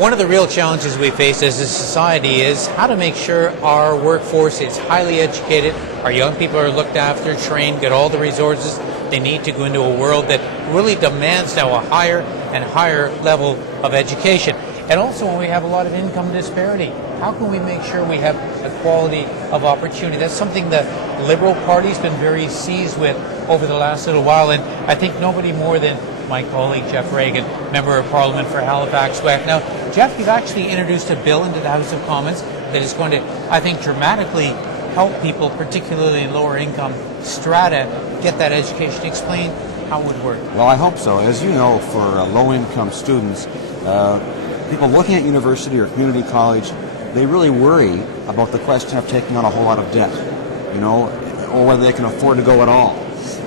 One of the real challenges we face as a society is how to make sure our workforce is highly educated, our young people are looked after, trained, get all the resources they need to go into a world that really demands now a higher and higher level of education. And also when we have a lot of income disparity, how can we make sure we have equality of opportunity? That's something the Liberal Party's been very seized with over the last little while, and I think nobody more than my colleague Geoff Regan, Member of Parliament for Halifax West. Now, Geoff, you've actually introduced a bill into the House of Commons that is going to, I think, dramatically help people, particularly in lower income strata, get that education. Explain how it would work. Well, I hope so. As you know, for low-income students, people looking at university or community college, they really worry about the question of taking on a whole lot of debt, or whether they can afford to go at all.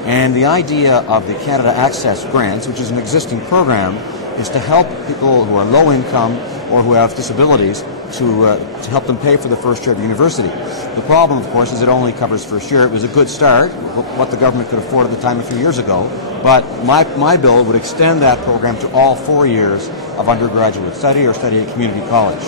And the idea of the Canada Access Grants, which is an existing program, is to help people who are low income or who have disabilities to help them pay for the first year of university. The problem, of course, is it only covers first year. It was a good start, what the government could afford at the time a few years ago, but my bill would extend that program to all 4 years of undergraduate study or study at community college.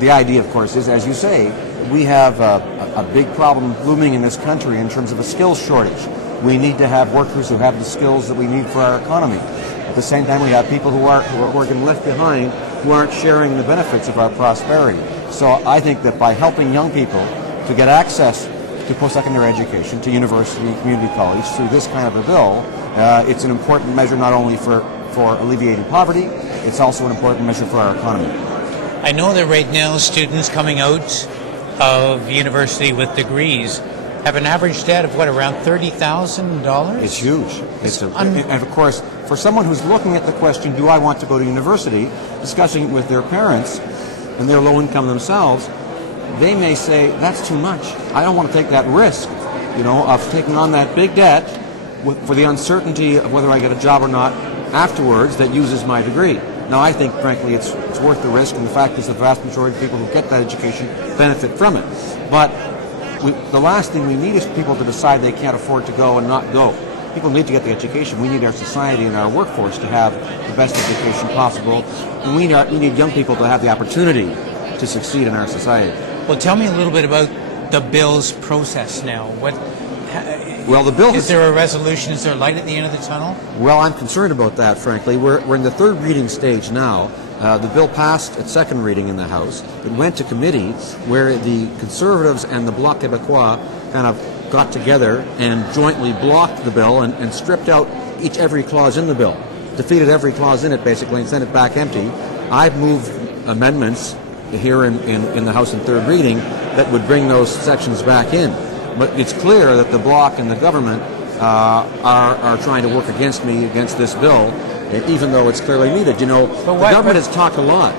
The idea, of course, is, as you say, we have a big problem looming in this country in terms of a skills shortage. We need to have workers who have the skills that we need for our economy. At the same time, we have people who are getting left behind, who aren't sharing the benefits of our prosperity. So I think that by helping young people to get access to post-secondary education, to university and community college through this kind of a bill, it's an important measure not only for alleviating poverty, it's also an important measure for our economy. I know that right now students coming out of university with degrees have an average debt of around $30,000? It's huge. And of course, for someone who's looking at the question, do I want to go to university, discussing it with their parents, and they're low income themselves, they may say, that's too much. I don't want to take that risk, of taking on that big debt for the uncertainty of whether I get a job or not afterwards that uses my degree. Now, I think, frankly, it's worth the risk, and the fact is the vast majority of people who get that education benefit from it. But the last thing we need is people to decide they can't afford to go and not go. People need to get the education. We need our society and our workforce to have the best education possible. And we need young people to have the opportunity to succeed in our society. Well, tell me a little bit about the bill's process now. Well, the bill is there a resolution? Is there a light at the end of the tunnel? Well, I'm concerned about that, frankly. We're in the third reading stage now. The bill passed at second reading in the House. It went to committee where the Conservatives and the Bloc Quebecois kind of got together and jointly blocked the bill and stripped out every clause in the bill, defeated every clause in it basically and sent it back empty. I've moved amendments here in the House in third reading that would bring those sections back in. But it's clear that the Bloc and the government are trying to work against me against this bill, even though it's clearly needed. The government has talked a lot.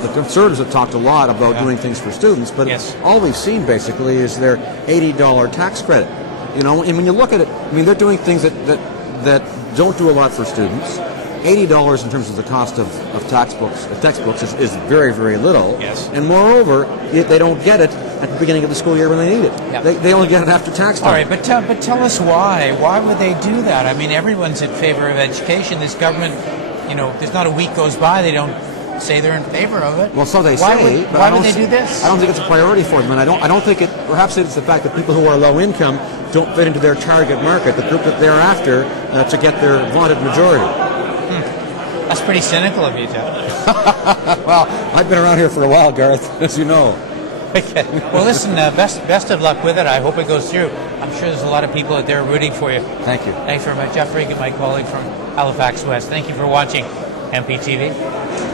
The Conservatives have talked a lot about doing things for students, but all we've seen basically is their $80 tax credit. And when you look at it, they're doing things that don't do a lot for students. $80 in terms of the cost of textbooks is very, very little. Yes. And moreover, they don't get it at the beginning of the school year when they need it. Yep. They only get it after tax time. All right, but tell us why. Why would they do that? Everyone's in favor of education. This government, there's not a week goes by they don't say they're in favor of it. Well, so they say. Why would they do this? I don't think it's a priority for them, and I don't think it. Perhaps it's the fact that people who are low income don't fit into their target market, the group that they're after, to get their vaunted majority. That's pretty cynical of you, Geoff. Well, I've been around here for a while, Garth, as you know. Okay. Well, listen, best of luck with it. I hope it goes through. I'm sure there's a lot of people out there rooting for you. Thank you. Thanks very much. Geoff Regan, my colleague from Halifax West. Thank you for watching MPtv.